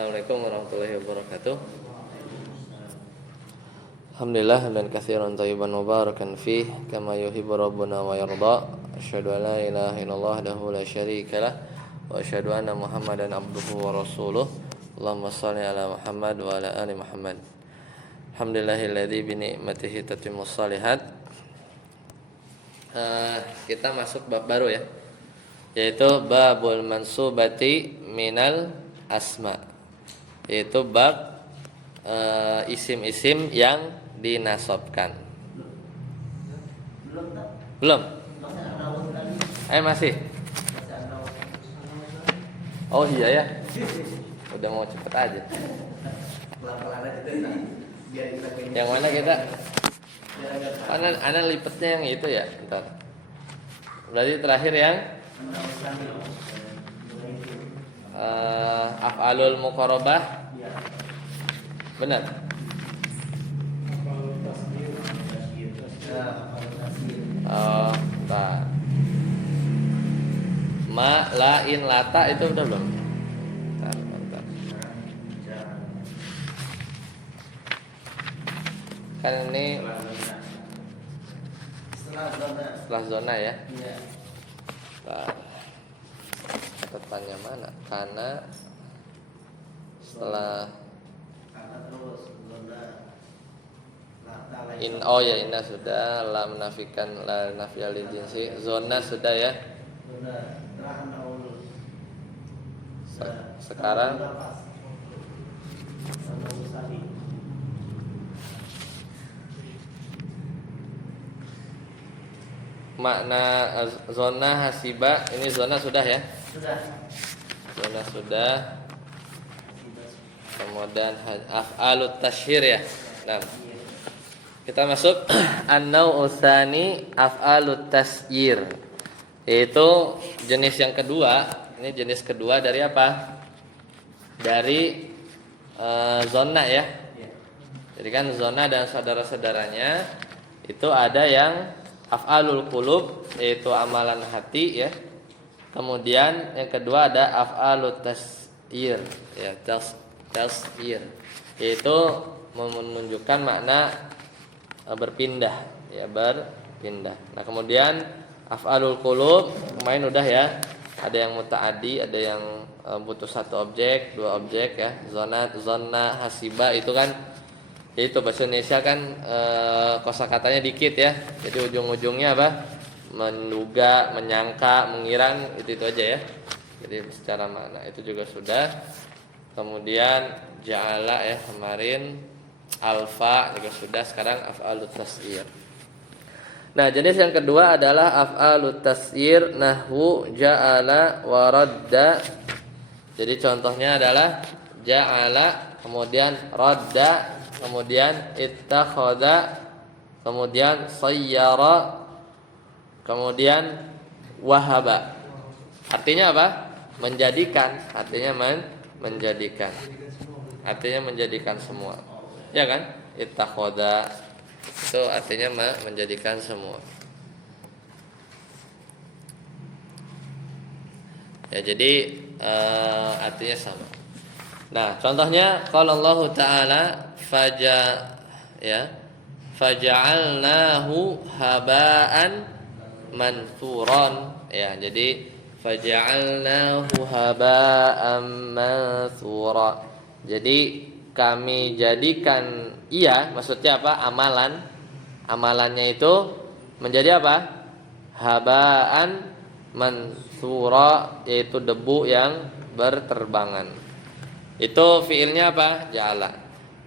Assalamualaikum warahmatullahi wabarakatuh. Alhamdulillah dan katsiran thayyiban mubarakan fih kama yuhibbu rabbuna wa yarda. Asyhadu an la ilaha illallah wahdahu la syarikalah wa asyhadu anna Muhammadan abduhu wa rasuluh. Allahumma shalli ala Muhammad wa ala ali Muhammad. Alhamdulillahilladzi bi ni'matihi tatimmus shalihat. Kita masuk bab baru ya, yaitu babul mansubati minal asma, yaitu bab isim-isim yang dinasabkan. Belum? Masih. Oh iya ya. Udah mau cepet aja. Yang mana kita? Ana lipetnya yang itu ya. Bentar. Berarti terakhir yang af'alul muqarabah. Benar. Bentar. Ma, la, in, lata itu udah belum? Bentar. Kan ini setelah zona ya. Catatannya mana? Karena setelah inna sudah, la menafikan la nafiyal jinsi, zona sudah ya. Sekarang makna zona hasiba, ini zona sudah ya. Zona sudah. Kemudian af'alut tasyhir ya. Nah, kita masuk an-nau'u tsani af'alut tasyhir, yaitu jenis yang kedua. Ini jenis kedua dari apa? Dari zona ya. Jadi kan zona dan saudara-saudaranya itu ada yang af'alul qulub, yaitu amalan hati ya. Kemudian yang kedua ada af'alut tasyhir ya, tasyhir, yaitu menunjukkan makna berpindah ya, berpindah. Nah, kemudian af'alul qulub kemarin udah ya. Ada yang muta'addi, ada yang butuh satu objek, dua objek ya. Zona hasiba itu kan, yaitu bahasa Indonesia kan kosakatanya dikit ya. Jadi ujung-ujungnya apa? Menduga, menyangka, mengira, itu aja ya. Jadi secara makna itu juga sudah. Kemudian ja'ala ya kemarin, alfa juga sudah. Sekarang af'alut tasyhir. Nah, jenis yang kedua adalah af'alut tasyhir nahwu ja'ala wa radda. Jadi contohnya adalah ja'ala, kemudian radda, kemudian ittakhadha, kemudian sayyara, kemudian wahaba. Artinya apa? Menjadikan, artinya menjadikan. Artinya menjadikan semua. Ya kan? Ittakhadha itu artinya menjadikan semua. Ya, jadi artinya sama. Nah, contohnya kalau Allah Ta'ala faja'alnahu haba'an mansuran ya. Jadi faja'alnahu haba'an mansura. Jadi kami jadikan, maksudnya apa? Amalannya itu menjadi apa? Haba'an mansura, yaitu debu yang berterbangan. Itu fiilnya apa? Ja'ala.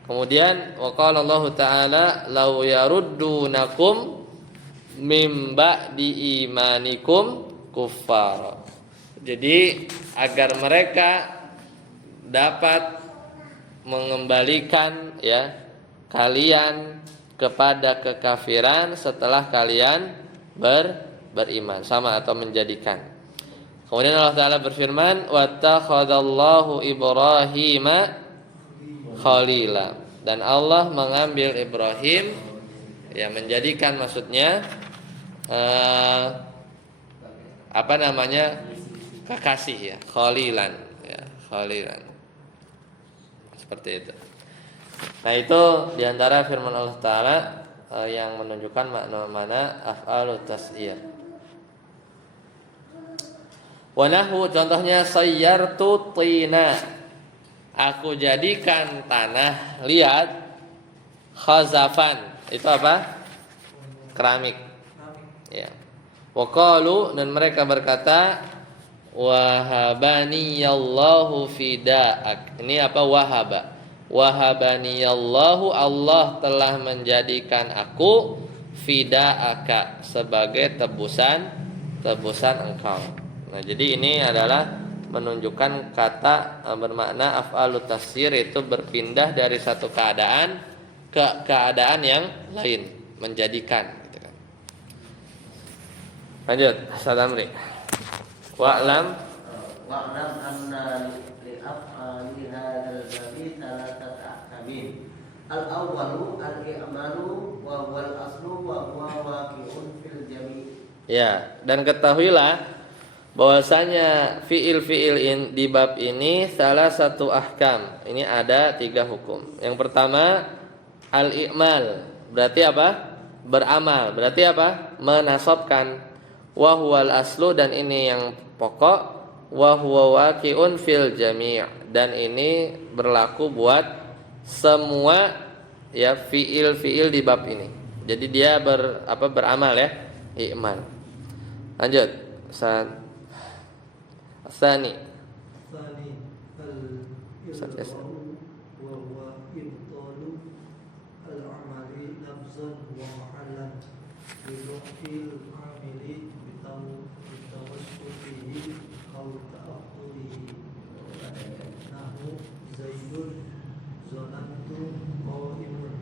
Kemudian waqala Allah Ta'ala law yaruddunakum mim ba'di imanikum kuffara. Jadi agar mereka dapat mengembalikan ya kalian kepada kekafiran setelah kalian beriman, sama atau menjadikan. Kemudian Allah Ta'ala berfirman, wattakhadallahu Ibrahima khalila, dan Allah mengambil Ibrahim ya, menjadikan maksudnya kekasih ya, khalilan ya, khalilan. Seperti itu. Nah, itu diantara firman Allah Ta'ala yang menunjukkan makna-makna af'alut tas'ir. Wa nahwu, contohnya sayyartu tina, aku jadikan tanah liat, khazafan, itu apa? Keramik. Ya. Wa qalu, dan mereka berkata, wahabaniyallahu fida'ak. Ini apa? Wahaba. Wahabaniyallahu, Allah telah menjadikan aku fida'aka, sebagai tebusan engkau. Nah, jadi ini adalah menunjukkan kata bermakna af'alut tasir, itu berpindah dari satu keadaan ke keadaan yang lain, menjadikan gitu kan. Lanjut, Ustaz Amri. Wa'lam anna li af'ali hadzal babi thalathat ahkamin. Al-awwalu al-i'malu wa huwal aslu wa huwa waqi'un fil jami'. Ya, dan ketahuilah bahwasanya fiil-fiil di bab ini salah satu ahkam. Ini ada 3 hukum. Yang pertama al-i'mal, berarti apa? Beramal, berarti apa? Menasabkan. Wa huwal aslu, dan ini yang pokok. Wa huwa waqi'un fil jami', dan ini berlaku buat semua ya fiil-fiil di bab ini. Jadi dia beramal ya, i'mal. Lanjut, Ustaz Tsani. Al-ilmu wa huwa ibtalu al-amali lafzan wa mahallan bi dhafil amili bitawassulihi aw ta'akhurihi. Nahu zaidun zanantu qa'imun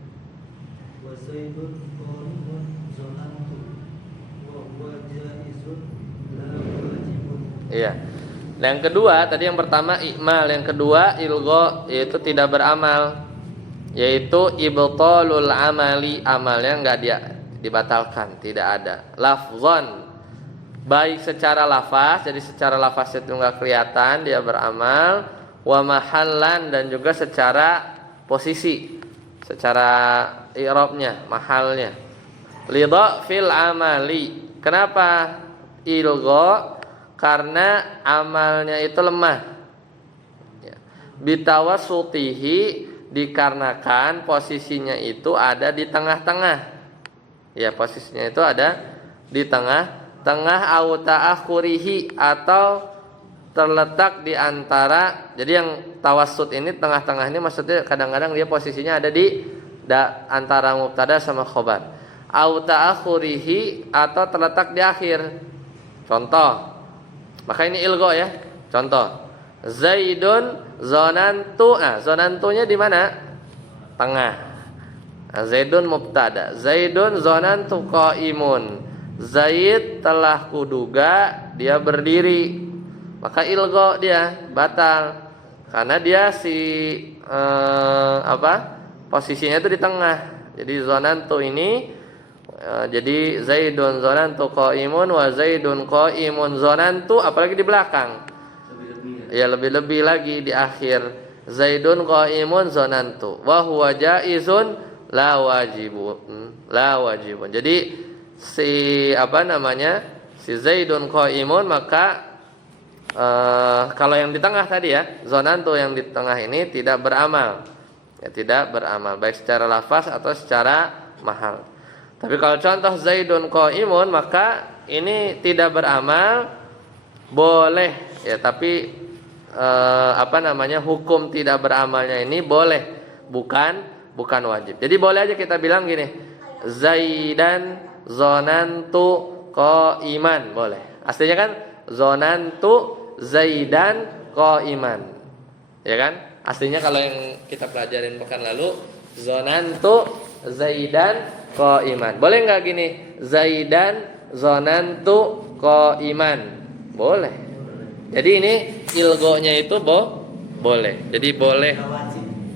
wa zaidun qa'imun zanantu wa huwa jaizun la wajibun. Iya. Yang kedua, tadi yang pertama i'mal, yang kedua ilgha, yaitu tidak beramal, yaitu ibtalul amali, amalnya enggak dibatalkan, tidak ada. Lafzan, baik secara lafaz, jadi secara lafaz itu enggak kelihatan dia beramal, wa mahallan, dan juga secara posisi, secara i'rabnya, mahalnya. Lidha fil amali. Kenapa ilgha? Karena amalnya itu lemah ya. Bitawassutihi, dikarenakan posisinya itu ada di tengah-tengah ya, posisinya itu ada di tengah-tengah, au ta'akhurihi, atau terletak di antara. Jadi yang tawassut ini, tengah-tengah ini maksudnya kadang-kadang dia posisinya ada di antara mubtada sama khobar. Au ta'akhurihi, atau terletak di akhir. Contoh, maka ini ilgha ya. Contoh, Zaidun zonantu. Nah, zonantunya di mana? Tengah. Nah, Zaidun mubtada. Zaidun zonantu qaimun. Zaid telah kuduga dia berdiri. Maka ilgha dia batal. Karena dia posisinya itu di tengah. Jadi zonantu ini jadi Zaidun zonantu qaimun wa Zaidun qaimun zonantu, apalagi di belakang ya, lebih-lebih lagi di akhir. Zaidun qaimun zonantu wa huwa jaizun la wajibun. Jadi si Zaidun qaimun, maka kalau yang di tengah tadi ya, zonantu yang di tengah ini tidak beramal ya, tidak beramal baik secara lafaz atau secara mahal. Tapi kalau contoh Zaidun qaimun, maka ini tidak beramal, boleh ya, tapi hukum tidak beramalnya ini boleh, bukan wajib. Jadi boleh aja kita bilang gini, Zaidan zonantu qaiman, boleh. Aslinya kan zonantu Zaidan qaiman, ya kan? Aslinya kalau yang kita pelajarin pekan lalu, zonantu Zaidan qaiman. Boleh enggak gini? Zaidan zonantu qaiman. Boleh. Jadi ini ilghonya itu boleh. Jadi boleh.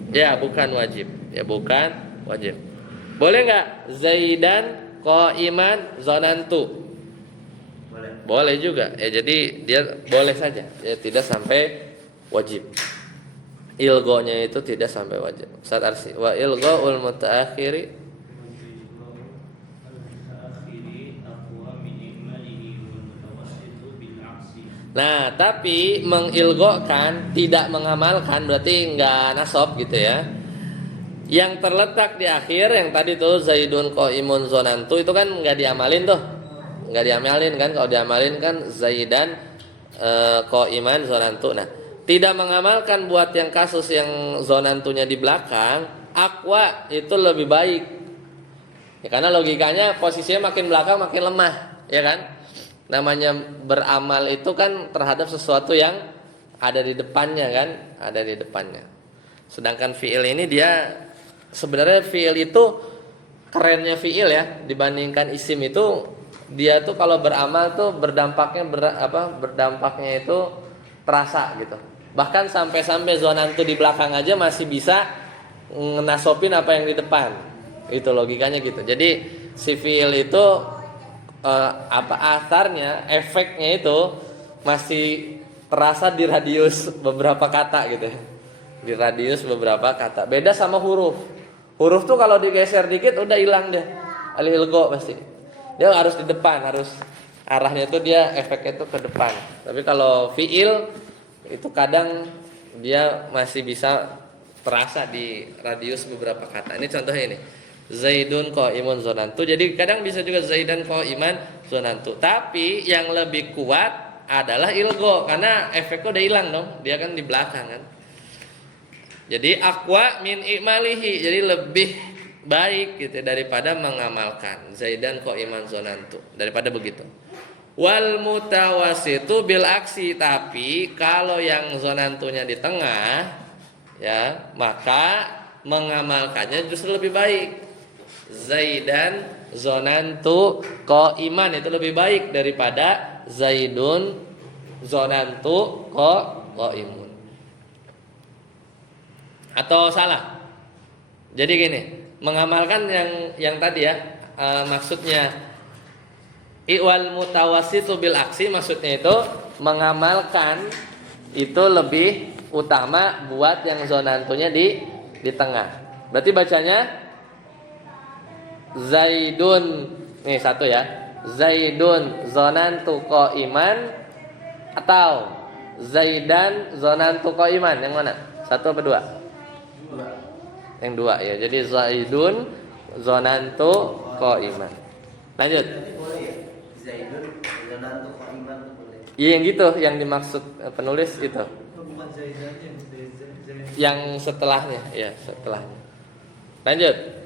Ya, bukan wajib. Ya, bukan wajib. Boleh enggak? Zaidan qaiman zonantu. Boleh juga. Ya, jadi dia boleh saja. Ya, tidak sampai wajib. ilgonya itu tidak sampai wajib. Ustaz Arsi, wa ilghaul mutaakhiri. Nah, tapi mengilgokan, tidak mengamalkan berarti enggak nasab gitu ya. Yang terletak di akhir yang tadi tuh Zaidun qaimun zonantu itu kan enggak diamalin tuh. Enggak diamalin kan, kalau diamalin kan Zaidan qaiman zonantu. Nah, tidak mengamalkan buat yang kasus yang zonantunya di belakang, aqwa itu lebih baik. Ya, karena logikanya posisinya makin belakang makin lemah, ya kan? Namanya beramal itu kan terhadap sesuatu yang ada di depannya kan, ada di depannya. Sedangkan fiil ini dia sebenarnya fiil itu kerennya fiil ya dibandingkan isim itu, dia tuh kalau beramal tuh berdampaknya itu terasa gitu. Bahkan sampai zonantu di belakang aja masih bisa ngenasopin apa yang di depan. Itu logikanya gitu. Jadi si fiil itu asarnya, efeknya itu masih terasa di radius beberapa kata gitu ya. Di radius beberapa kata. Beda sama huruf. Huruf tuh kalau digeser dikit udah hilang deh. Al-ilgha pasti. Dia harus di depan, harus arahnya itu dia efeknya itu ke depan. Tapi kalau fiil itu kadang dia masih bisa terasa di radius beberapa kata. Ini contohnya ini. Zaidun qaimun zonantu. Jadi kadang bisa juga Zaidan qaiman zonantu. Tapi yang lebih kuat adalah ilgo karena efeknya udah hilang dong. Dia kan di belakang kan. Jadi aqwa min i'malihi. Jadi lebih baik gitu daripada mengamalkan Zaidan qaiman zonantu. Daripada begitu. Wal mutawasitu bil aksi. Tapi kalau yang zonantunya di tengah ya, maka mengamalkannya justru lebih baik. Zaidan zonantu qaiman itu lebih baik daripada Zaidun zonantu qaimun. Atau salah. Jadi gini, mengamalkan yang tadi ya, maksudnya iwal mutawasitu bil aksi, maksudnya itu mengamalkan itu lebih utama buat yang zonantunya di tengah. Berarti bacanya Zaidun, nih satu ya, Zaidun zonantu qaiman atau Zaidan zonantu qaiman, yang mana? Satu apa dua? Yang dua ya. Jadi Zaidun zonantu qaiman. Lanjut. Zaidun zonantu qaiman boleh. Iya yang gitu, yang dimaksud penulis itu. Bukan Zaidan Yang setelahnya, ya setelahnya. Lanjut.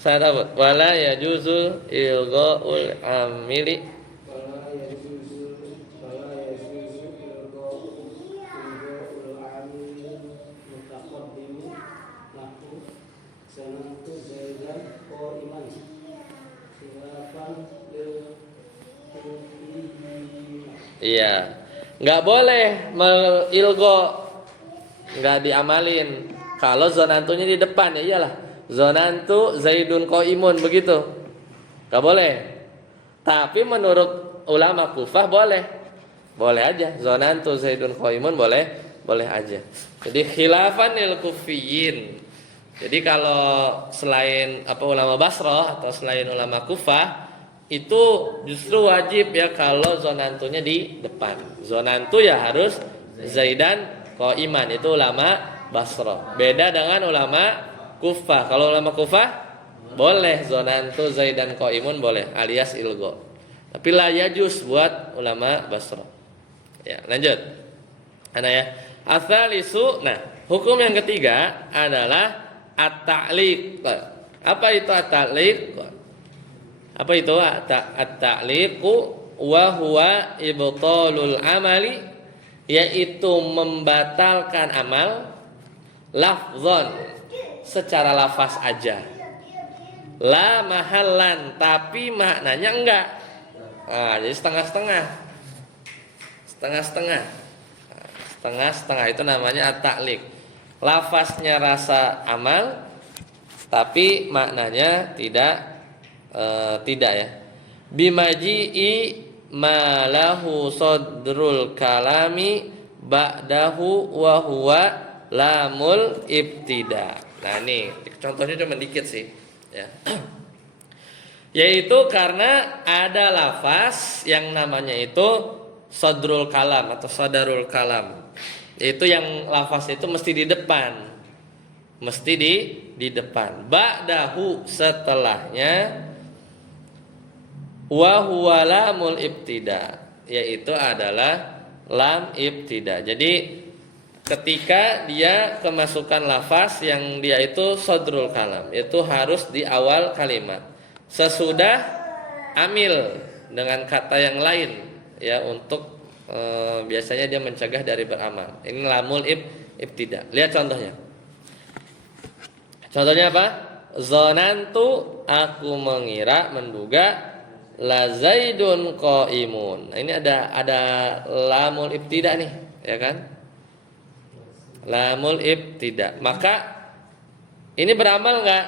Saya dapat wala yajuzu ilghaul amili iya, nggak boleh ilgo, nggak diamalin kalau zonantunya di depan ya iyalah. Zonantu Zaidun qaimun begitu. Enggak boleh. Tapi menurut ulama Kufah boleh. Boleh aja. Zonantu Zaidun qaimun boleh aja. Jadi khilafan lil Kufiyyin. Jadi kalau selain ulama Basrah atau selain ulama Kufah itu justru wajib ya kalau zonantunya di depan. Zonantu ya harus Zaidan qaiman, itu ulama Basrah. Beda dengan ulama Kufah. Kalau ulama Kufah boleh zonantu Zaidan qaimun boleh alias ilgo. Tapi la yajuz buat ulama Basrah. Ya, lanjut. Ada ya. Asalisu. Nah, hukum yang ketiga adalah at-ta'liq. Apa itu at-ta'liq? Apa itu at-ta'liqu? Wa huwa ibtalul amali, yaitu membatalkan amal lafzon, secara lafaz aja. La mahallan, tapi maknanya enggak. Jadi setengah-setengah. Setengah-setengah itu namanya at-ta'liq. Lafaznya rasa amal, tapi maknanya tidak ya. Bimaji'i malahu sadrul kalami ba'dahu wa huwa lamul ibtida. Nah, ini contohnya cuma dikit sih, ya. Yaitu karena ada lafaz yang namanya itu sadrul kalam atau sadarul kalam. Yaitu yang lafaz itu mesti di depan. Mesti di depan. Ba'dahu setelahnya wa huwa lamul ibtida, yaitu adalah lam ibtida. Jadi ketika dia kemasukan lafaz yang dia itu sadrul kalam, itu harus di awal kalimat. Sesudah amil dengan kata yang lain, ya, untuk biasanya dia mencegah dari beramal. Ini lamul ibtida. Lihat contohnya. Contohnya apa? Zonantu, aku mengira, menduga, la zaidun qaimun. Nah, ini ada lamul ibtida nih, ya kan? Lamul ibtida. Maka ini beramal enggak?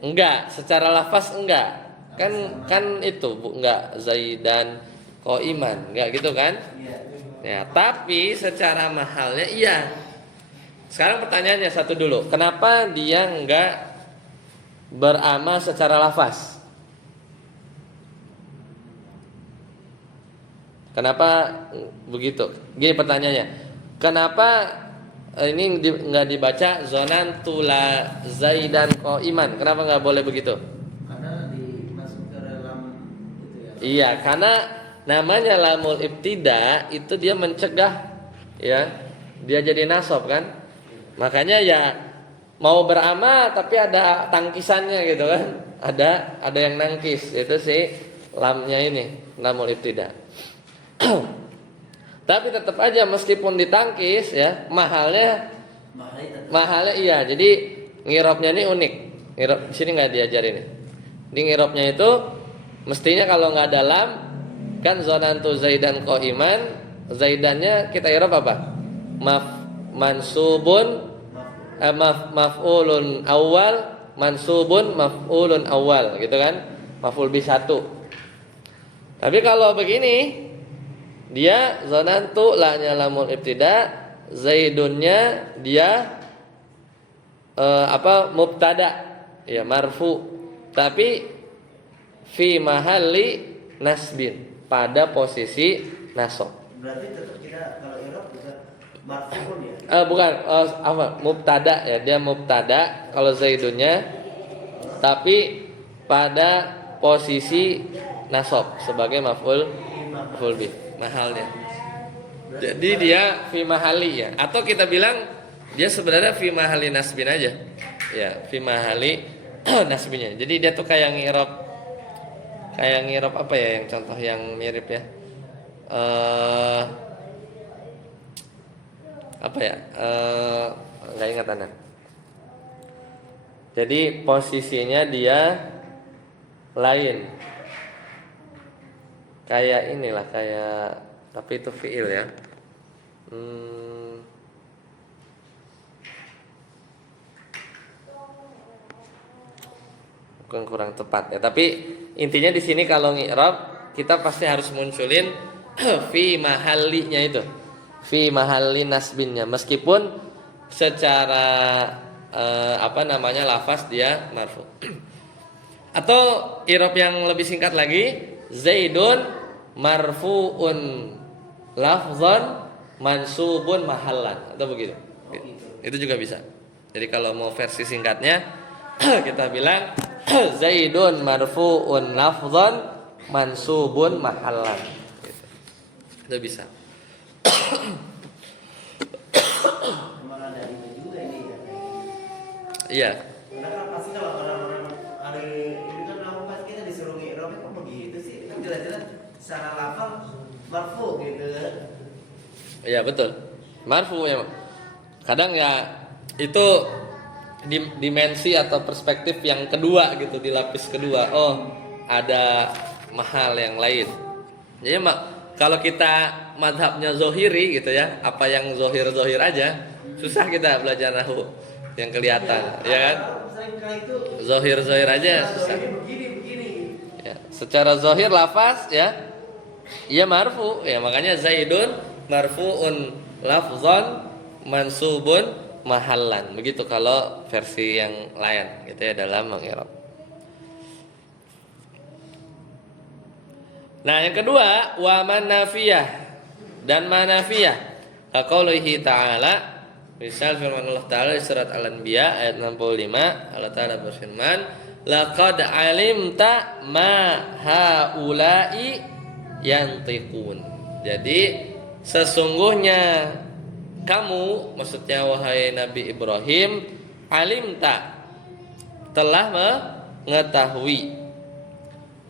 Enggak, secara lafaz enggak. Kan itu enggak zaidan qaiman, enggak gitu kan? Ya, tapi secara mahalnya iya. Sekarang pertanyaannya satu dulu. Kenapa dia enggak beramal secara lafaz? Kenapa begitu? Gini pertanyaannya. Kenapa ini enggak dibaca zonantu la zaidan qaiman? Kenapa enggak boleh begitu? Karena dimasuk ke dalam itu ya. Iya, karena namanya lamul ibtida itu dia mencegah, ya. Dia jadi nasab kan? Makanya ya mau beramal tapi ada tangkisannya gitu kan. Ada yang nangkis, itu sih lamnya ini, lamul ibtida. Tapi tetap aja meskipun ditangkis, ya, mahalnya iya. Jadi ngirobnya ini unik. Ngirob di sini nggak diajarin nih. Di ngirobnya itu mestinya kalau nggak ada lam kan zonantu zaidan qaiman, zaidannya kita irob apa? Maf'ulun awal, mansubun maf'ulun awal, gitu kan? Maf'ul bi 1. Tapi kalau begini, dia zonantu la-nya lamul ibtida, zaidunnya dia mubtada, ya, marfu, tapi fi mahalli nasbin, pada posisi nasab. Berarti tetap kita kalau i'rab juga marfu'un ya. Bukan, mubtada, ya, dia mubtada kalau zaidunnya, tapi pada posisi nasab sebagai maf'ul bih, mahalnya. Jadi dia fi mahali, ya, atau kita bilang dia sebenarnya fi mahali nasbin aja, ya, fi mahali nasbinnya. Jadi dia tuh kayak ngirob apa ya, yang contoh yang mirip, ya, apa ya, nggak ingat Anda. Jadi posisinya dia lain, kayak inilah, kayak, tapi itu fiil, ya. Bukan, kurang tepat, ya. Tapi intinya di sini kalau ngi'rab kita pasti harus munculin fi mahallinya itu, fi mahalli nasbinnya, meskipun secara lafaz dia marfu. Atau i'rab yang lebih singkat lagi, zaidun marfu'un lafzan mansubun mahallan, atau begitu. Itu juga bisa. Jadi kalau mau versi singkatnya kita bilang zaidun marfu'un lafzan mansubun mahallan, gitu. Itu bisa. Memang ada ini juga ini ya. Iya. Karena kan pasti kalau orang-orang ada ini kan pas kita disuruh ngi'rab kok begitu sih? Kan jelas-jelas secara lafal marfu gitu kan. Iya, betul. Marfu, ya. Kadang ya itu dimensi atau perspektif yang kedua gitu, di lapis kedua. Oh, ada mahal yang lain. Jadi kalau kita madhabnya zohiri gitu, ya, apa yang zohir aja, susah kita belajar nahwu yang kelihatan, ya kan? Zohir aja susah. Begini. Ya, secara zohir lafaz, ya, ia marfu, ya, makanya zaidun marfuun lafzan mansubun mahallan. Begitu kalau versi yang lain gitu ya dalam mengirab. Nah, yang kedua wa manafiyah dan manafiyah. Kaqaulihi ta'ala, misal firman Allah Ta'ala di surat Al-Anbiya ayat 65, Allah Ta'ala berfirman, laqad alimta ma haula'i yantiqun. Jadi sesungguhnya kamu, maksudnya wahai Nabi Ibrahim, alimta telah mengetahui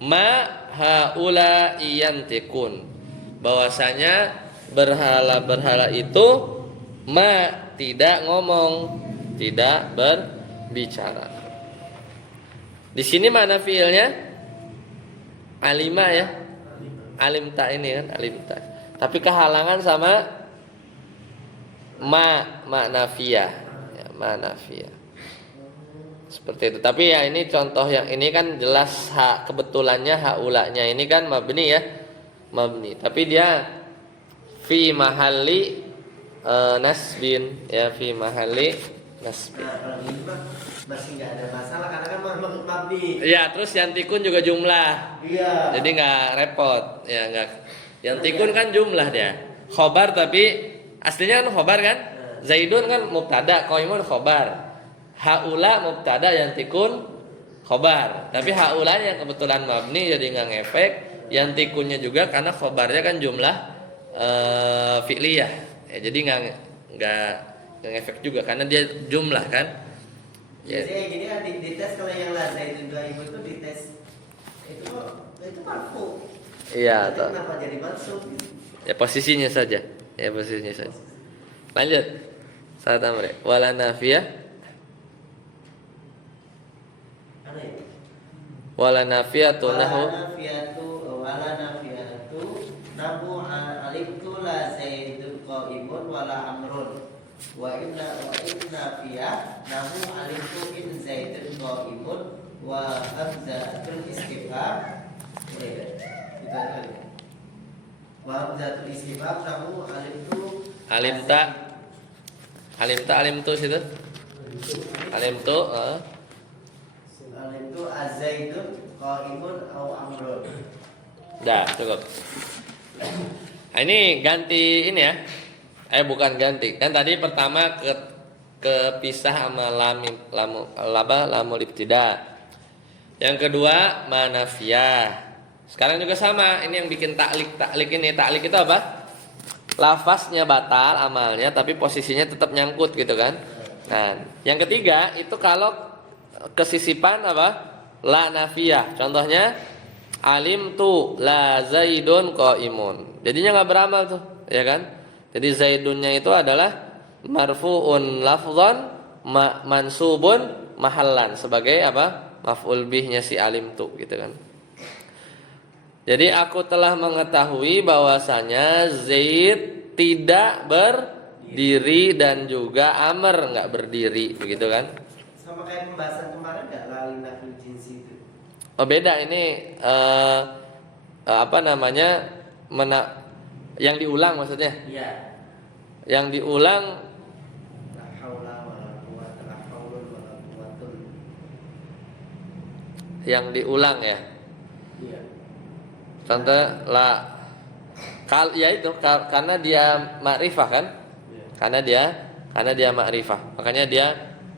ma haula yantikun, bahwasanya berhala-berhala itu tidak ngomong, tidak berbicara. Di sini mana fiilnya? Alima ya. Alimta ini kan alimta. Tapi kehalangan sama nafiyah. Ya, nafiyah. Seperti itu. Tapi ya ini contoh yang ini kan jelas kebetulannya haulanya ini kan mabni ya. Mabni. Tapi dia fi mahalli nasbin ya, fi mahalli nasbin. Nah, kalau ini mah masih nggak ada masalah karena kan mabni. Iya, terus yantikun juga jumlah. Iya. Jadi nggak repot. Ya nggak. Yantikun kan jumlah dia. Khobar tapi aslinya kan khobar kan? Zaidun kan mubtada, qaimun khobar. Haula mubtada yantikun khobar. Tapi haulanya kebetulan mabni jadi nggak ngefek. Yantikunnya juga karena khobarnya kan jumlah fi'liyah. Ya, jadi nggak ngefek juga karena dia jumlah kan. Ya. Jadi gini kan dites kalau yang lazim itu 2000 itu dites itu marfu. Iya. Kenapa jadi mansub? Ya posisinya saja. Ya posisinya saja. Lanjut. Saat amri. Wala nafiyah. Wala nafiyatu nahu. Wala nafiyatu nahu alimtu la zaidun qaimun wala amrun. Wa inna fiyah nahu alimtu in zaidun qaimun wa hamzatul istifham. Wa hamzatul istifham nahu alimtu situ. Alimtu azaidun qaimun au amrun. Dah, cukup. Nah, ini ganti ini ya. Bukan ganti. Kan tadi pertama kepisah sama lamul ibtida. Yang kedua manafiyah. Sekarang juga sama. Ini yang bikin taklik ini. Taklik itu apa? Lafaznya batal amalnya tapi posisinya tetap nyangkut gitu kan. Nah, yang ketiga itu kalau kesisipan apa? La nafiyah. Contohnya alim tu la zaidun qaimun. Jadinya nggak beramal tuh, ya kan? Jadi zaidunnya itu adalah marfuun lafzan mansubun mahallan sebagai apa? Maf'ul bihnya si alim tu gitu kan. Jadi aku telah mengetahui bahwasanya Zaid tidak berdiri dan juga Amr nggak berdiri begitu kan? Sama kayak pembahasan kemarin nggak lalina fil jinsi itu. Oh beda ini apa namanya yang diulang maksudnya? Iya. Yang diulang La haula wala quwwata la haulun wala quwwatun. yang diulang ya. Iya. Contoh ya itu karena dia ma'rifah kan? Iya. Karena dia ma'rifah. Makanya dia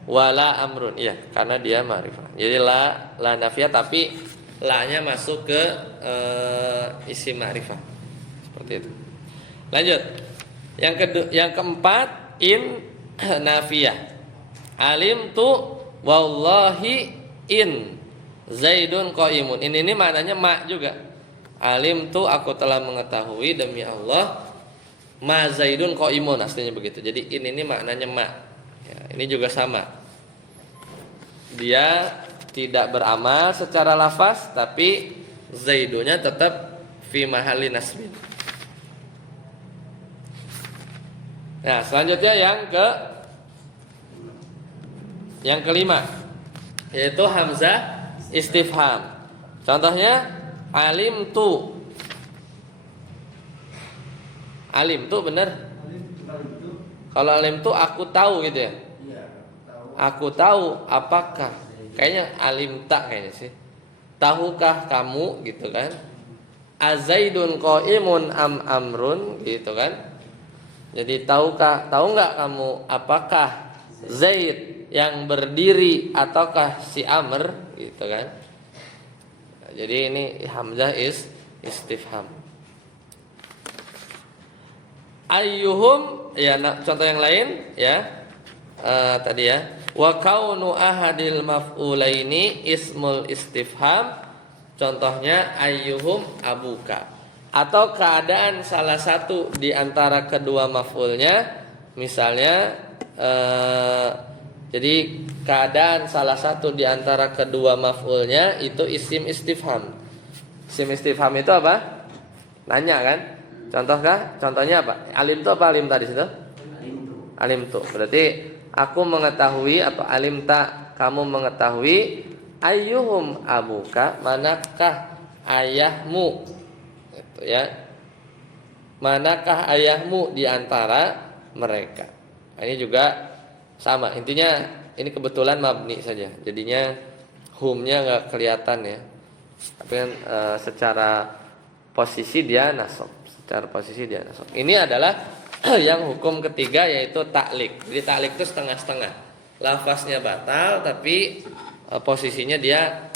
wala amrun. Iya, karena dia ma'rifah. Jadi la nafiyah tapi la-nya masuk ke isim ma'rifah. Seperti itu. Lanjut. Yang keempat in nafiyah. Alim tu wallahi in Zaidun qaimun. Ini maknanya ma juga. Alim tu aku telah mengetahui demi Allah ma Zaidun qaimun aslinya begitu. Jadi ini maknanya ma. Ya, ini juga sama. Dia tidak beramal secara lafaz tapi Zaidunya tetap fi mahalli nasbin. Nah, selanjutnya yang kelima yaitu hamzah istifham. Contohnya alim tu benar? Kalau alim tuh aku tahu gitu ya. Iya, tahu. Aku tahu apakah. Kayaknya alim tak kayaknya sih. Tahukah kamu gitu kan? Azaidun qaimun am amrun gitu kan? Jadi tahu nggak kamu apakah Zaid yang berdiri ataukah si Amr gitu kan? Jadi ini hamzah istifham. Ayyuhum ya contoh yang lain ya. Tadi ya. Wa kaunu ahadil maf'ulaini ismul istifham. Contohnya ayyuhum abuka. Atau keadaan salah satu di antara kedua maf'ulnya, misalnya jadi keadaan salah satu di antara kedua maf'ulnya itu isim istifham. Isim istifham itu apa? Nanya kan? Contohnya apa? Alim tu apa alim tadi situ? Alim tu. Berarti aku mengetahui atau alim tak kamu mengetahui ayyuhum abuka, manakah ayahmu? Itu ya. Manakah ayahmu di antara mereka? Ini juga sama. Intinya ini kebetulan mabni saja. Jadinya humnya enggak kelihatan ya. Tapi kan secara posisi dia nasab. Ini adalah yang hukum ketiga yaitu taklik. Jadi taklik itu setengah-setengah. Lafaznya batal tapi posisinya dia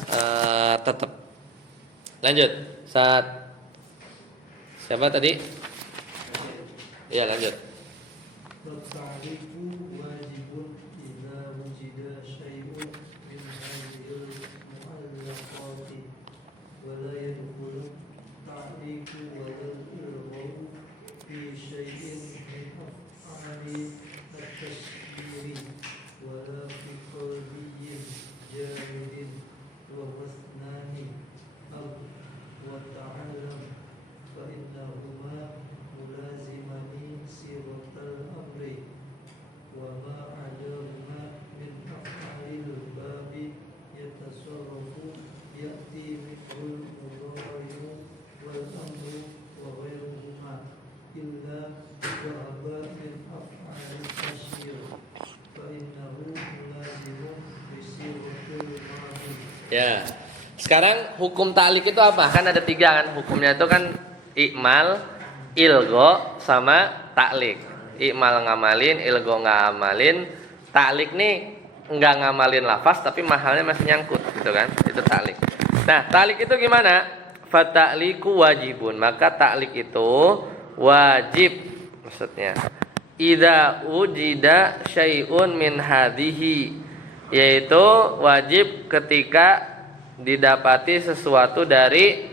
tetap. Lanjut. Siapa tadi? Ya lanjut. Ya. Sekarang hukum ta'liq itu apa? Kan ada 3 kan hukumnya itu kan ikmal, ilgo sama ta'liq. Ikmal ngamalin, ilgo ngamalin. Ta'liq nih enggak ngamalin lafaz tapi mahalnya masih nyangkut gitu kan. Itu ta'liq. Nah, ta'liq itu gimana? Fa ta'liqu wajibun. Maka ta'liq itu wajib maksudnya. Idza ujida syai'un min hadhihi, yaitu wajib ketika didapati sesuatu dari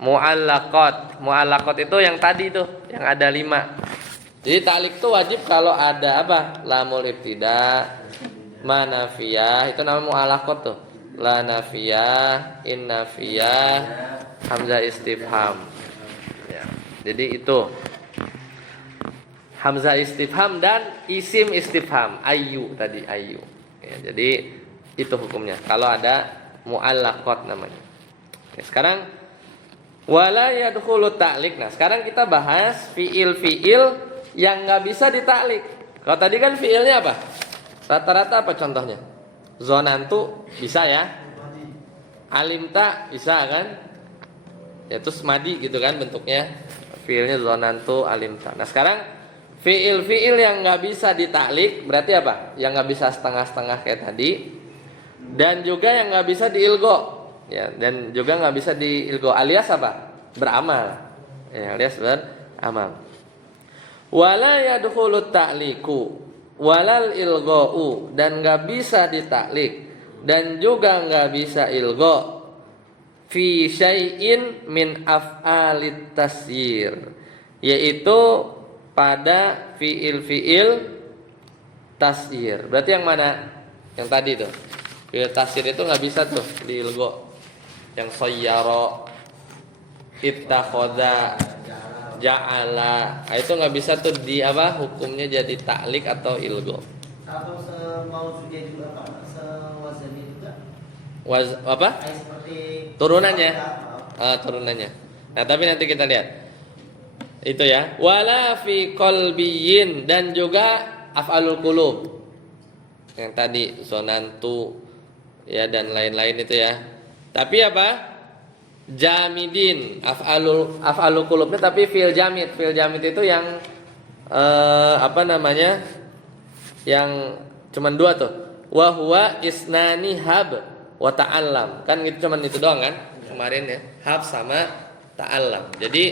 mu'allaqat. Mu'allaqat itu yang tadi tuh, yang ada 5. Jadi ta'liq itu wajib kalau ada apa? Lamul ibtida, ma nafiyah, itu namanya mu'allaqat tuh. La nafiyah, in nafiyah, hamzah istifham. Ya. Jadi itu hamzah istifham dan isim istifham, ayyu tadi ayyu. Ya, jadi itu hukumnya kalau ada mu'allaqat namanya. Oke, sekarang wala yadkhulu ta'liq. Nah, sekarang kita bahas fiil-fiil yang enggak bisa ditaklik. Kalau tadi kan fiilnya apa? Rata-rata apa contohnya? Zonantu bisa ya? Alimta bisa kan? Ya terus madi gitu kan bentuknya. Fiilnya zonantu alimta. Nah, sekarang fiil-fiil yang nggak bisa ditaklik berarti apa? Yang nggak bisa setengah-setengah kayak tadi, dan juga yang nggak bisa diilgo, ya, dan juga nggak bisa diilgo alias apa? Beramal, ya, alias beramal. Wala yadkhulu ta'liqu walal ilga'u, dan nggak bisa ditaklik dan juga nggak bisa ilgo fi syai'in min af'alit tasyir, yaitu pada fiil-fiil tasyir. Berarti yang mana? Yang tadi tuh. Fiil tasyir itu nggak bisa tuh diilgo. Yang sayyara, ittakhadha, ja'ala, itu nggak bisa tuh di apa? Hukumnya jadi taklik atau ilgo. Atau semauzunnya juga Pak, sewazannya juga. Apa? Seperti turunannya. Turunannya. Nah, tapi nanti kita lihat. Itu ya. Wala fi qalbiyin, dan juga af'alul qulub. Yang tadi zonantu ya dan lain-lain itu ya. Tapi apa? Jamidin, af'alul qulubnya tapi fi'il jamid. Fi'il jamid itu yang apa namanya? Yang cuman dua tuh. Wa huwa isnani hab wa ta'allam. Kan itu cuman itu doang kan? Kemarin ya. Hab sama ta'allam. Jadi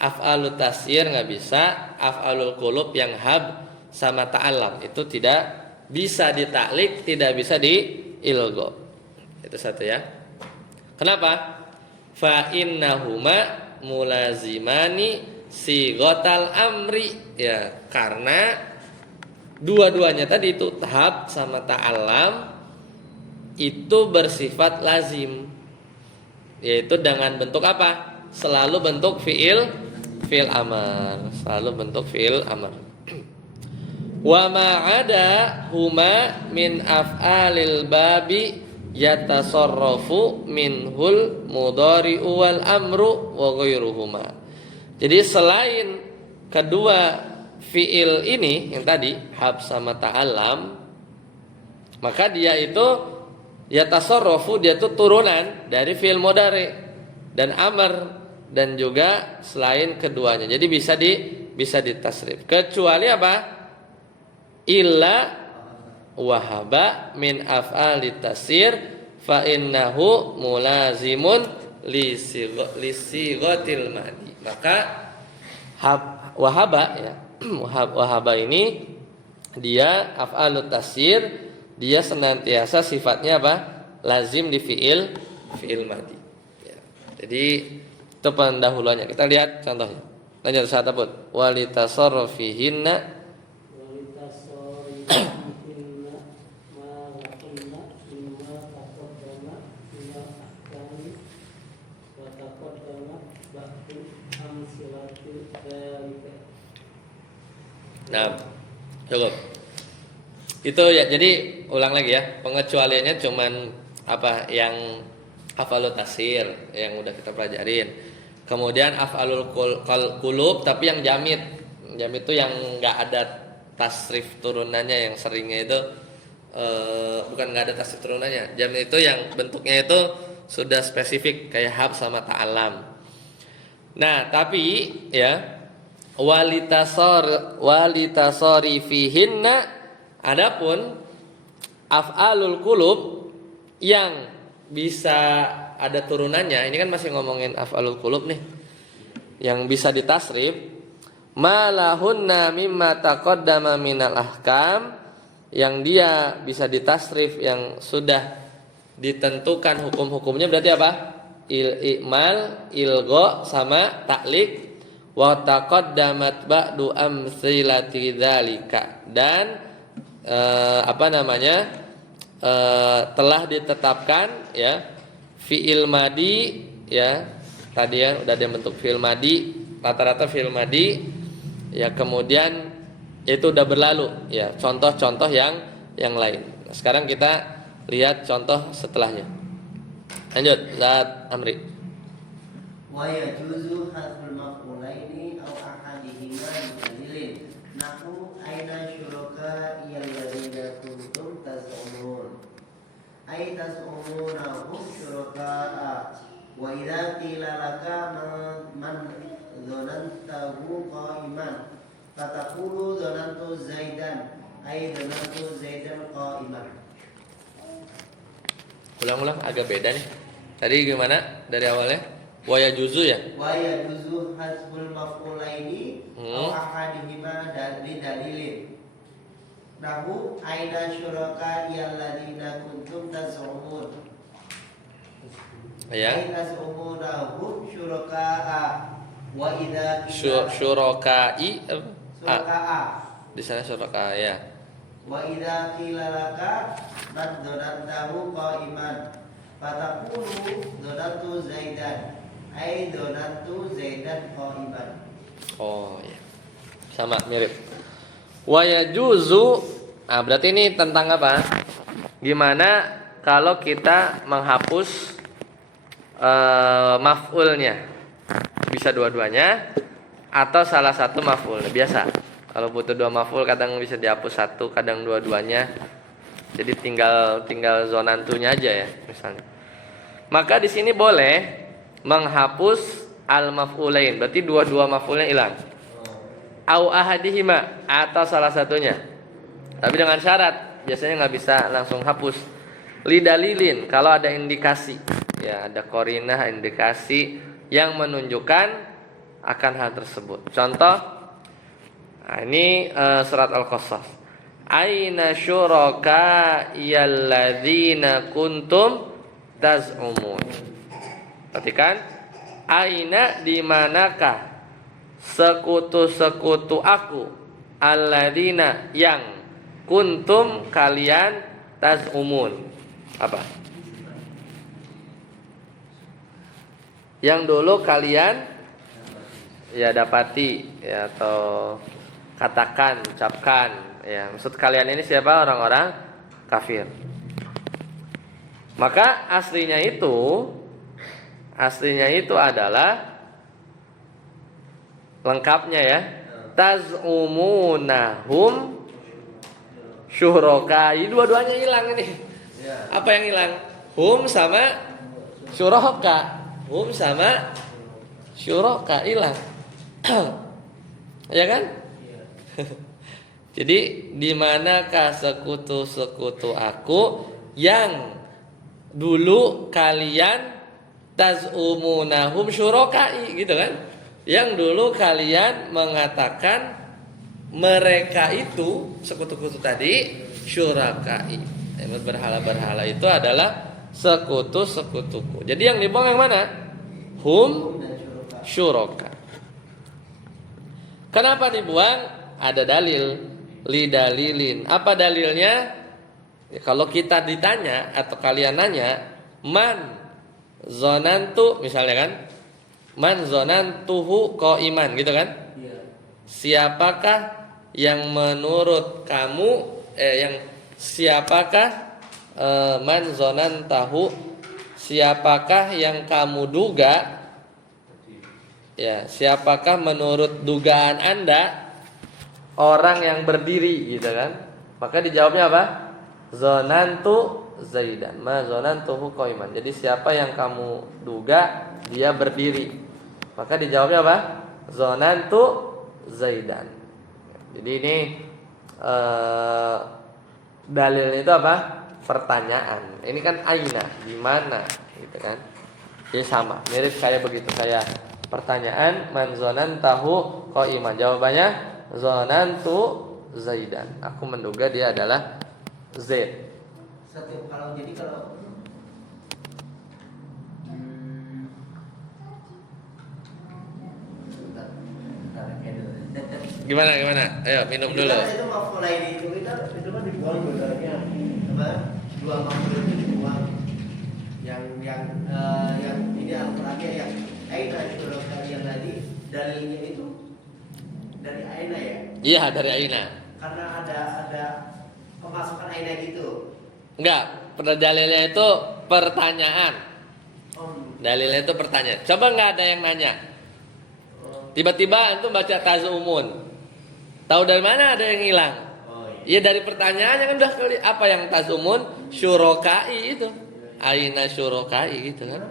af'alut tasyir enggak bisa, af'alul qulub yang hab sama ta'allam itu tidak bisa ditaklik, tidak bisa diilgo. Itu satu ya. Kenapa? Fa innahuma mulazimani sighatal amri. Ya, karena dua-duanya tadi itu tahap sama ta'allam itu bersifat lazim. Yaitu dengan bentuk apa? Selalu bentuk fi'il amar, selalu bentuk fi'il amar. Wa ma'ada huma min af'alil babi yatasarrafu minhul mudhari'u wal amru wa ghairuhuma. Jadi selain kedua fi'il ini yang tadi hab sama ta'allam, maka dia itu yatasarrafu, dia itu turunan dari fi'il mudhari dan amr dan juga selain keduanya. Jadi bisa ditasrif. Kecuali apa? Illa wahaba min af'ali tasir fa innahu mulazimun li sighatil madi. Maka wahaba ya. Wahaba ini dia af'alut tasir, dia senantiasa sifatnya apa? Lazim di fi'il madi. Ya. Jadi itu pendahuluannya. Kita lihat contohnya. Lanjut saat apa? Walitasarrufihinna Nah, cukup. Itu ya, jadi ulang lagi ya. Pengecualiannya cuman apa yang af'alul tasir yang udah kita pelajarin. Kemudian af'alul qulub tapi yang jamid. Jamid itu yang enggak ada tasrif turunannya, yang seringnya itu bukan enggak ada tasrif turunannya. Jamid itu yang bentuknya itu sudah spesifik kayak hab sama ta'alam. Nah, tapi ya walitasori fihinna, adapun af'alul qulub yang bisa ada turunannya, ini kan masih ngomongin af'alul qulub nih, yang bisa ditasrif, malahunna mimma taqaddama minal ahkam, yang dia bisa ditasrif yang sudah ditentukan hukum-hukumnya, berarti apa? I'mal, ilgho sama taklik. Wa taqaddamat ba'du amsilati dzalika, dan telah ditetapkan ya fi'il madi ya, tadi ya udah ada bentuk fi'il madi, rata-rata fi'il madi ya, kemudian itu udah berlalu ya, contoh-contoh yang lain. Nah, sekarang kita lihat contoh setelahnya. Lanjut, Zat Amri. Wa yajuzu hadful maf'ulaini aw ahadihima bidalilin nahu aina syuraka yalladzina kuntum taz'umun ay taz'umuna hum syuraka wa idza qila laka man dzanantahu qa'iman fataqulu dzanantu zaidan ay dzanantu zaidan qa'iman. Ulang-ulang, agak beda nih. Tadi gimana dari awalnya? Wa yajuzu ya? Wa yajuzu hasbul maf'ulaini aw ahadihima dalilin. Nahu aina syuraka yalladzina kuntum taz'umun. Ya. Aina taz'umunahum syuraka wa idza syurakai syuraka. Di sana syuraka ya. Wa idza qila laka man dzanantahu qa'iman fataqulu dzanantu zaidan ay dzanantu zaidan qa'iman. Oh ya. Sama, mirip. Wa yajuzu, nah berarti ini tentang apa? Gimana kalau kita menghapus maf'ulnya? Bisa dua-duanya atau salah satu maf'ul. Biasa. Kalau butuh 2 maf'ul kadang bisa dihapus 1, kadang dua-duanya. Jadi tinggal zonantunya aja ya misalnya. Maka di sini boleh menghapus al-maf'ulain. Berarti dua-dua maf'ulnya hilang. Au ahadihima atau salah satunya. Tapi dengan syarat, biasanya nggak bisa langsung hapus. Lidalilin kalau ada indikasi. Ya, ada qarinah indikasi yang menunjukkan akan hal tersebut. Contoh, nah ini surat Al-Qasas. Aina syuraka yalladzina kuntum taz'umun. Perhatikan, aina di manakah sekutu-sekutu aku alladzina yang kuntum kalian taz'umun. Apa? Yang dulu kalian ya dapati ya atau katakan, ucapkan ya. Maksud kalian ini siapa? Orang-orang kafir. Maka aslinya itu adalah lengkapnya ya. Taz'umunahum syurokai. Dua-duanya hilang ini. Apa yang hilang? Hum sama syuroka. Hum sama syuroka hilang. Ya kan? Jadi di manakah sekutu-sekutu aku yang dulu kalian taz'umunahum syurokai gitu kan? Yang dulu kalian mengatakan mereka itu sekutu-sekutu tadi syurakai. Berhala-berhala itu adalah sekutu-sekutuku. Jadi yang dibuang yang mana? Hum syuroka. Kenapa dibuang? Ada dalil. Lidalilin. Apa dalilnya? Ya, kalau kita ditanya atau kalian nanya, man zonantu misalnya kan, man zonantuhu qa'iman gitu kan? Siapakah yang menurut kamu siapakah man zonantahu, siapakah yang kamu duga? Ya, siapakah menurut dugaan Anda orang yang berdiri gitu kan? Maka dijawabnya apa? Zonantu Zaidan. Ma zonantuhu qa'iman. Jadi siapa yang kamu duga dia berdiri? Maka dijawabnya apa? Zonantu Zaidan. Jadi ini dalilnya itu apa? Pertanyaan. Ini kan aina, di mana gitu kan? Jadi sama, mirip kayak begitu, kayak pertanyaan man zonantahu qa'iman. Jawabannya zonantu Zaidan. Aku menduga dia adalah Zaid. Kalau Gimana? Ayo minum dulu. Itu maf'ulain itu kan dibuang dua-duanya. Apa? Dua maf'ul itu dibuang. Yang ini Al-Qur'annya yang aina itu yang tadi dalilnya itu dari aina ya? Iya, dari aina. Karena ada pemasukan aina gitu. Enggak, dalilnya itu pertanyaan. Dalilnya itu pertanyaan. Coba nggak ada yang nanya. Tiba-tiba antum baca tazumun. Tahu dari mana ada yang hilang? Iya dari pertanyaannya kan udah kali. Apa yang tazumun? Syurokai itu. Aina syurokai gitu kan.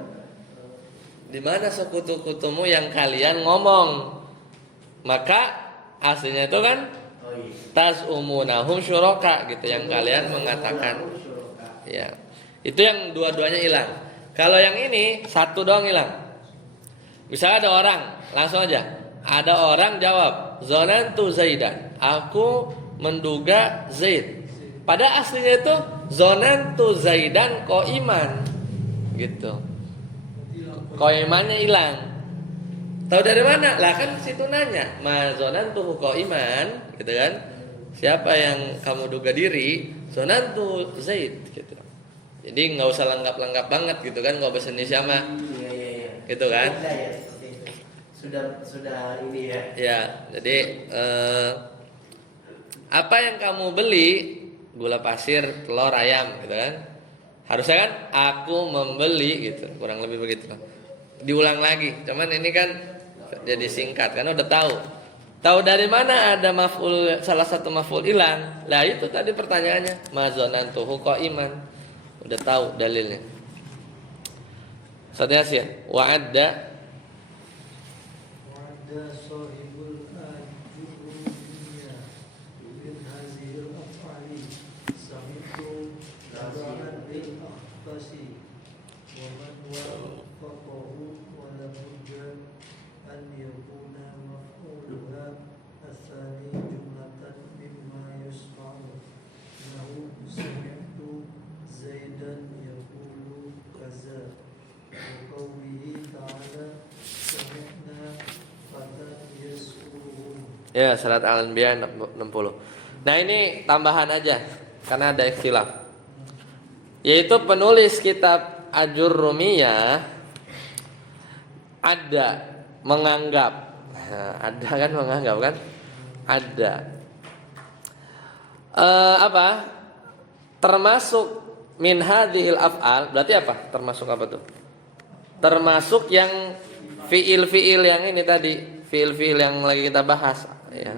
Di mana sekutu-kutumu yang kalian ngomong? Maka aslinya itu kan tazumunahum syuroka gitu yang kalian mengatakan. Ya. Itu yang dua-duanya hilang. Kalau yang ini satu doang hilang. Misalnya ada orang, langsung aja. Ada orang jawab, zonantu Zaidan. Aku menduga Zaid. Pada aslinya itu zonantu Zaidan qa'iman. Gitu. Qa'imannya hilang. Tahu dari mana? Lah kan situ nanya, ma zonantu qa'iman, gitu kan? Siapa yang kamu duga diri? Zonantu Zaid gitu. Jadi nggak usah lengkap-lengkap banget gitu kan, kalau bahasa Indonesia mah. Iya. Gitu kan? Sudah ini ya. Ya, jadi apa yang kamu beli, gula pasir, telur, ayam, gitu kan? Harusnya kan aku membeli gitu, kurang lebih begitu. Diulang lagi, cuman ini kan jadi singkat karena udah tahu. Tahu dari mana ada maf'ul, salah satu maf'ul hilang? Lah itu tadi pertanyaannya. Ma zonantuhu qa'iman. Udah tahu dalilnya. Ustaz Yasin, wa'adda sahibul ajurumiyah min hazil af'ali samitu tabaan lil akhbasi wa man wafaqahu wa lam yujad an yakuna maf'uluha asani jumlatan mimma yusma'u nahu sami'tu zaidan yaqulu kaza wa qawlihi ta'ala sami'na fatan yas'uluhum. ya surat Al-Anbiya 60. Nah, ini tambahan aja karena ada ikhtilaf. Yaitu penulis kitab Ajurrumiyah ada menganggap, ada kan menganggap kan? Ada apa? Termasuk min hadhil af'al, berarti apa? Termasuk apa tuh? Termasuk yang fiil-fiil yang ini tadi, fiil-fiil yang lagi kita bahas ya.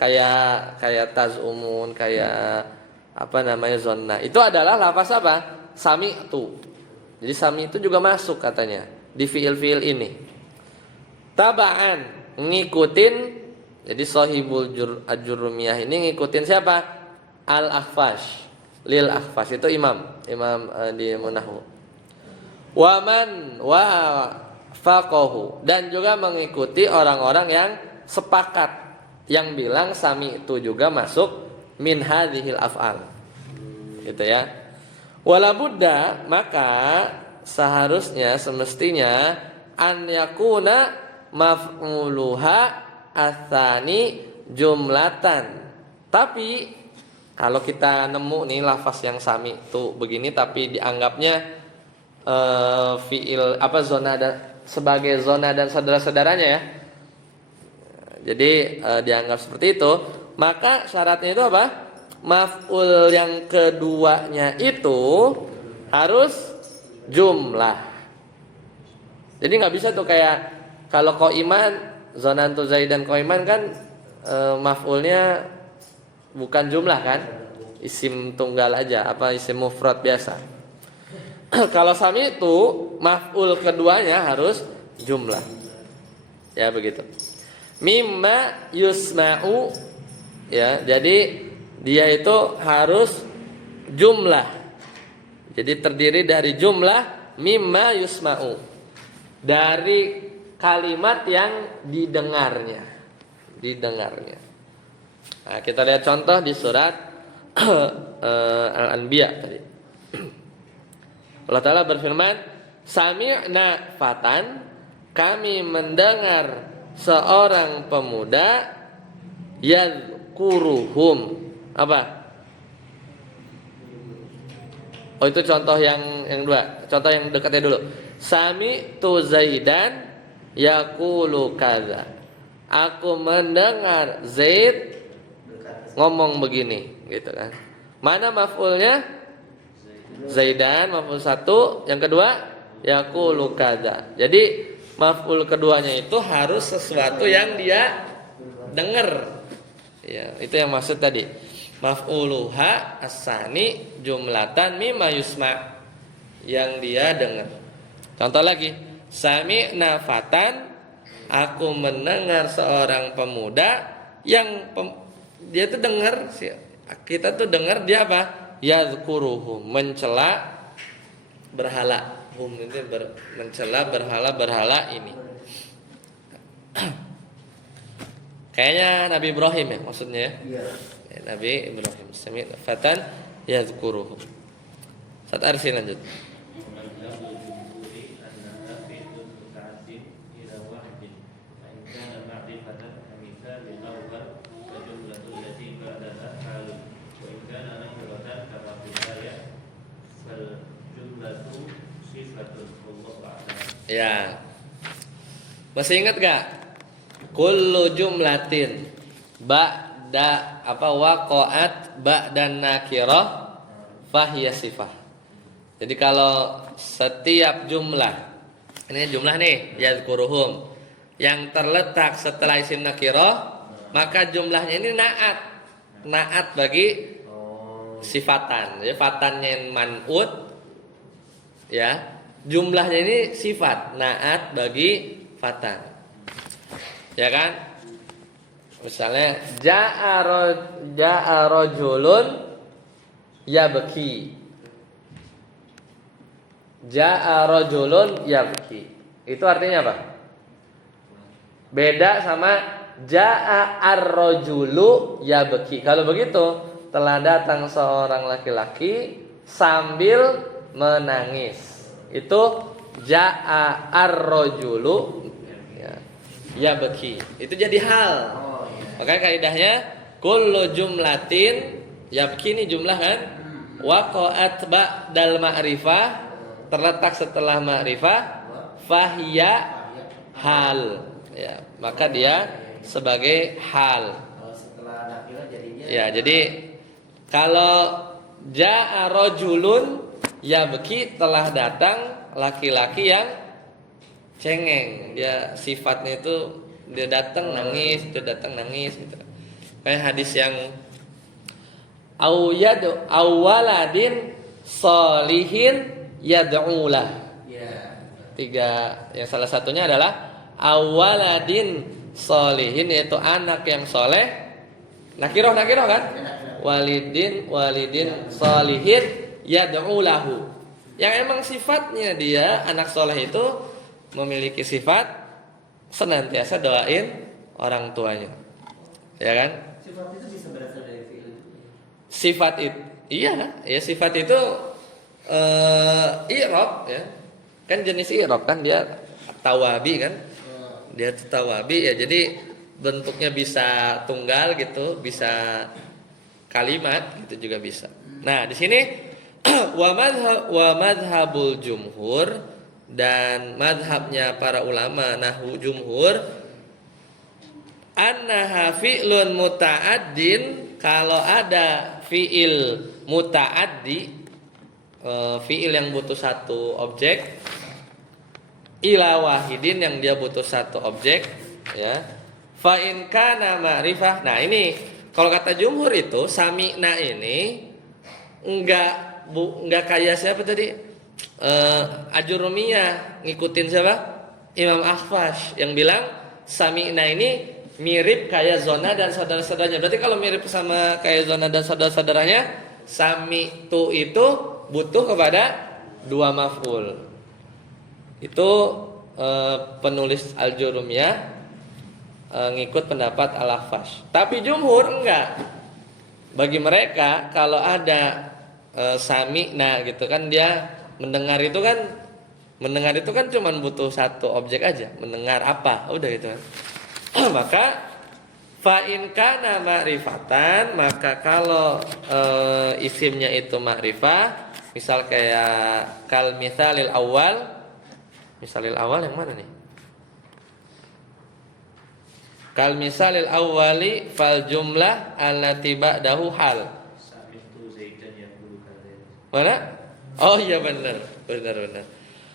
Kayak tazumun, kayak apa namanya zonna. Itu adalah lafaz apa? Sami'tu. Jadi sami itu juga masuk katanya di fiil-fiil ini. Taba'an, ngikutin. Jadi sahibul ajurumiyah ini ngikutin siapa? Al-Akhfash. Lil Akhfash itu imam di Munahu. Waman wa faqahu, dan juga mengikuti orang-orang yang sepakat yang bilang sami itu juga masuk min hadhil af'al. Gitu ya. Wala budda, maka seharusnya semestinya an yakuna maf'uluha atsani jumlatan. Tapi kalau kita nemu nih lafaz yang sami itu begini tapi dianggapnya fiil apa zona sebagai zona dan saudara-saudaranya ya. Jadi dianggap seperti itu, maka syaratnya itu apa? Maf'ul yang keduanya itu harus jumlah. Jadi nggak bisa tuh kayak kalau qa'iman, zonantu zaidan qa'iman kan maf'ulnya bukan jumlah kan? Isim tunggal aja, apa isim mufrad biasa. Kalau sami itu maf'ul keduanya harus jumlah. Ya begitu. Mimma yusma'u, ya, jadi dia itu harus jumlah. Jadi terdiri dari jumlah mimma yusma'u, dari kalimat yang didengarnya. Nah, kita lihat contoh di surat Al-Anbiya tadi. Allah Ta'ala berfirman, sami'na fatan, kami mendengar seorang pemuda yadhkuruhum. Apa? Oh, itu contoh yang dua. Contoh yang dekatnya dulu. Sami'tu Zaidan yaqulu kadza. Aku mendengar Zaid ngomong begini, gitu kan. Mana maf'ulnya? Zaidan maf'ul satu, yang kedua yaqulu kadza. Jadi maf'ul keduanya itu harus sesuatu yang dia dengar. Ya, itu yang maksud tadi. Maf'uluha as-sani jumlatan mimma yusma, yang dia dengar. Contoh lagi, sami'na fatan, aku mendengar seorang pemuda yang dia tuh dengar, kita tuh dengar dia apa? Yadhkuruhum, mencela berhala. Itu mencela berhala ini. Kayaknya Nabi Ibrahim ya maksudnya. Iya. Ya, Nabi Ibrahim. Sami' fatan yadhkuruhum. Saat arsi lanjut. Ya. Masih ingat gak? Kullu jumlatin ba'da apa waqa'at ba'dan nakirah fahiya sifah. Jadi kalau setiap jumlah, ini jumlah nih, yadhkuruhum, yang terletak setelah isim nakirah maka jumlahnya ini naat. Naat bagi sifatan. Jadi fatannya man'ut ya. Jumlahnya ini sifat naat bagi fatan. Ya kan? Misalnya ja'a rajulun yabki. Ja'a rajulun yabki. Itu artinya apa? Beda sama ja'a ar-rajulu yabki. Kalau begitu, telah datang seorang laki-laki sambil menangis. Itu ja'a ar-rajulu yabki. Itu jadi hal. Makanya kaidahnya kullu jumlatin yabki ini jumlah kan? Waqa'at ba'dal ma'rifah, terletak setelah ma'rifah, fahiya hal. Ya, maka dia sebagai hal. Setelah nakirah jadinya. Ya, jadi kalau ja'a rajulun yabki, telah datang laki-laki yang cengeng. Dia sifatnya itu dia datang nangis, gitu. Kayak hadis yang awaladin solihin yad'ulah. Ya. 3, yang salah satunya adalah awaladin solihin, yaitu anak yang soleh. Nakiroh kan? Walidin solihin yad'ulahu. Yang emang sifatnya dia anak soleh itu memiliki sifat senantiasa doain orang tuanya. Ya kan? Sifat itu bisa berasal dari fi'il. Sifat itu, iya, ya sifat itu i'rab ya. Kan jenis i'rab kan, dia tawabi kan? Dia tawabi ya, jadi bentuknya bisa tunggal gitu, bisa kalimat gitu juga bisa. Nah, di sini wa madhabul jumhur, dan madhabnya para ulama nahwu jumhur, annaha fi'lun muta'addin, kalau ada fi'il muta'addi, fi'il yang butuh satu objek, ila wahidin, yang dia butuh satu objek, ya. Fa in kana ma'rifah. Nah, ini kalau kata jumhur itu sami'na ini enggak kayak siapa tadi? Ajurumiyah ngikutin siapa? Imam Akhfash yang bilang sami'na ini mirip kayak zona dan saudara-saudaranya. Berarti kalau mirip sama kayak zona dan saudara-saudaranya, sami'tu itu butuh kepada dua maf'ul. Itu penulis Al-Jurumiyah ngikut pendapat Al-Akhfash. Tapi jumhur enggak. Bagi mereka kalau ada sami'na gitu kan, dia mendengar itu kan cuma butuh satu objek aja, mendengar apa, udah gitu kan. Maka fa in kana ma'rifatan, maka kalau isimnya itu ma'rifah, misal kayak kal misalil awal. Misalil awal yang mana nih? Kal misalil awali fal jumlah allati ba'dahu hal. Mana? Oh iya benar.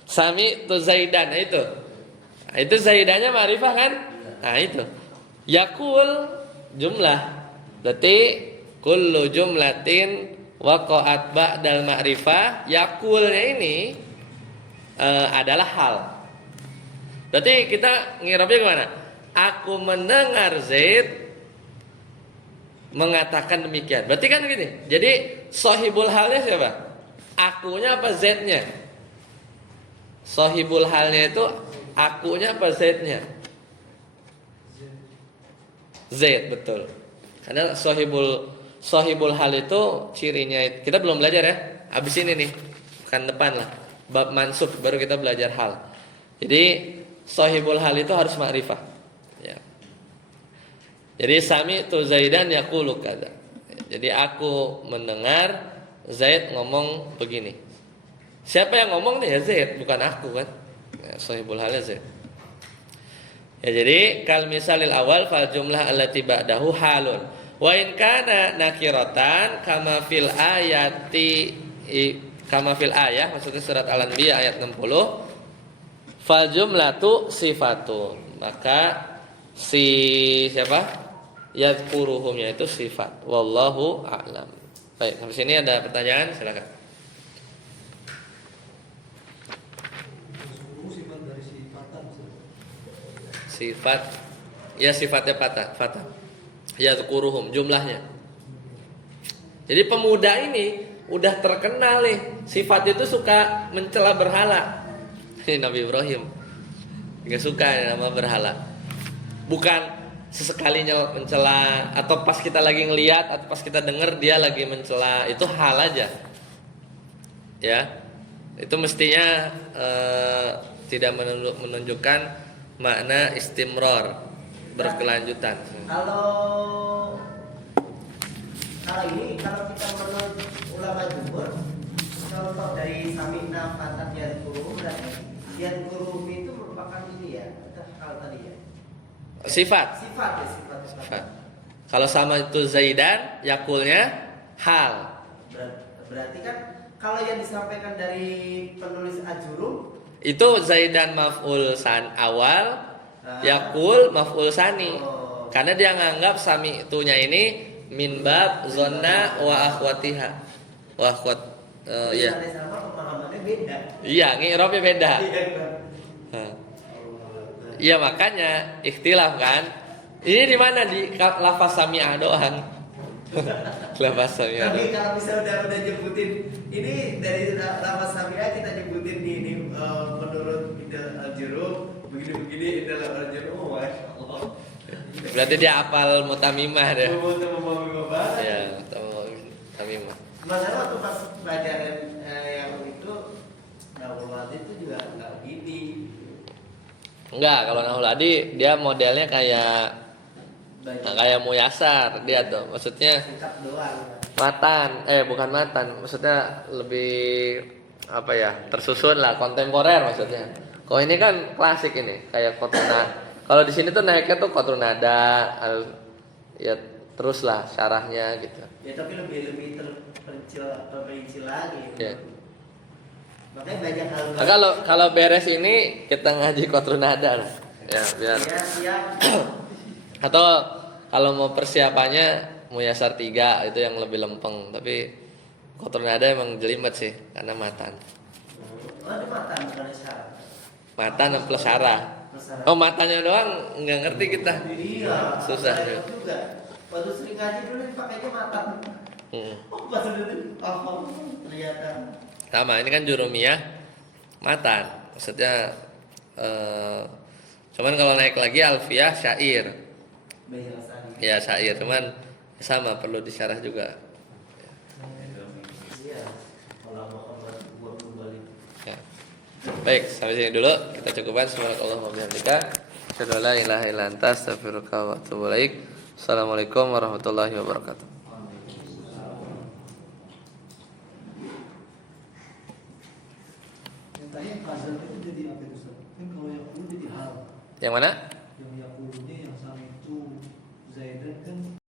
Sami tu Zaidan, itu. Itu Zaidannya ma'rifah kan? Nah, itu. Yakul jumlah. Berarti kullu jumlatin waqa'at ba'dal ma'rifah, yakulnya ini adalah hal. Berarti kita ngirabnya gimana? Aku mendengar Zaid mengatakan demikian. Berarti kan gini. Jadi sahibul halnya siapa? Akunya apa Z-nya? Sahibul halnya itu akunya apa Z-nya? Z, betul. Karena sahibul hal itu cirinya, kita belum belajar ya. Abis ini nih, bukan depan lah. Bab mansub baru kita belajar hal. Jadi sahibul hal itu harus ma'rifah. Ya. Jadi sami'tu Zaidan yaqulu kadza. Jadi aku mendengar Zaid ngomong begini. Siapa yang ngomong nih? Ya Zaid, bukan aku kan. Ya, sahibul halnya Zaid. Ya, jadi kal misalil awal fal jumlah allati ba'dahu halun. Wa in kana nakiratan kama fil ayah, maksudnya surat Al-Anbiya ayat 60. Fal jumlatu sifatun. Maka si siapa? Yadhkuruhumnya itu sifat. Wallahu a'lam. Baik, sampai sini ada pertanyaan, silakan. Yazkuru sifat dari sifatan. Sifat, ya sifatnya fata. Yadhkuruhum jumlahnya. Jadi pemuda ini udah terkenal nih, sifat itu suka mencela berhala. Ini Nabi Ibrahim nggak suka ya nama berhala. Bukan sesekalinya mencela, atau pas kita lagi ngelihat atau pas kita dengar dia lagi mencela, itu hal aja. Ya, itu mestinya tidak menunjukkan makna istimror, berkelanjutan. Kalau ini kalau kita menurut ulama jumhur, contoh dari sami'na fatat yadhkuru, berarti yadhkuru itu merupakan ini ya, hal tadi ya. Sifat. Sifat. Kalau sama itu Zaidan, yakulnya hal. Berarti kan kalau yang disampaikan dari penulis Ajurum itu Zaidan maf'ul awal, yakul maf'ul sani. Karena dia nganggap sami itunya ini min bab zonna wa akhwatiha. Wa akhwat ya. sama pemahamannya beda. Iya, ngirobnya beda. Iya. Iya, makanya ikhtilaf kan. Ini di mana di lafaz sami'ah doang. Lafaz sami'ah. Tapi kalau misalnya udah nyebutin ini dari lafaz sami'ah kita nyebutin di ini menurut Al-Jurub begini-begini dalam Al-Jurub, Allah. Berarti dia hafal mutamimah deh. Memahami banget. Iya, mutamimah. Masalah waktu pas pelajaran yang itu Nawawati itu juga nggak gini. Enggak, kalau Nahul Adi dia modelnya kayak Muyasar dia tuh. Maksudnya Singkat doang. bukan matan. Maksudnya lebih apa ya? Tersusun lah, kontemporer maksudnya. Kalau ini kan klasik ini, kayak Kotrunada. Kalau di sini tuh naiknya tuh Kotrunada, ya terus lah syarahnya gitu. Ya tapi lebih terperinci lagi. Ya. Makanya banyak hal. Nah, kalau beres ini kita ngaji Kotrunada lah. Ya, biar. Ya, siap. Atau kalau mau persiapannya Muyasar 3 itu yang lebih lempeng, tapi Kotrunada emang jelimet sih karena matan. Oh, ada matan bukan syarah. Matan plus syarah. Oh, matanya doang nggak ngerti kita. Iya. Susah Saya ya. juga. Waktu sering ngaji dulu pakainya matan. Oh, pas udah ternyata. Sama, ini kan jurumiyah matan. Maksudnya cuman kalau naik lagi alfiyah syair. Ya syair, cuman sama perlu disyarah juga. Iya. Kalau mau buat kembali. Ya. Baik, sampai sini dulu kita cukupkan. Subhanallah wa bihamdika, asyhadu an la ilaha illa anta, astaghfiruka wa atubu ilaik. Assalamualaikum warahmatullahi wabarakatuh. Yang tadi yang kazan itu jadi apa itu Ustaz? Kan kalau yang dulu jadi hal. Yang mana? Yang yakulunya yang sama itu Zaidan kan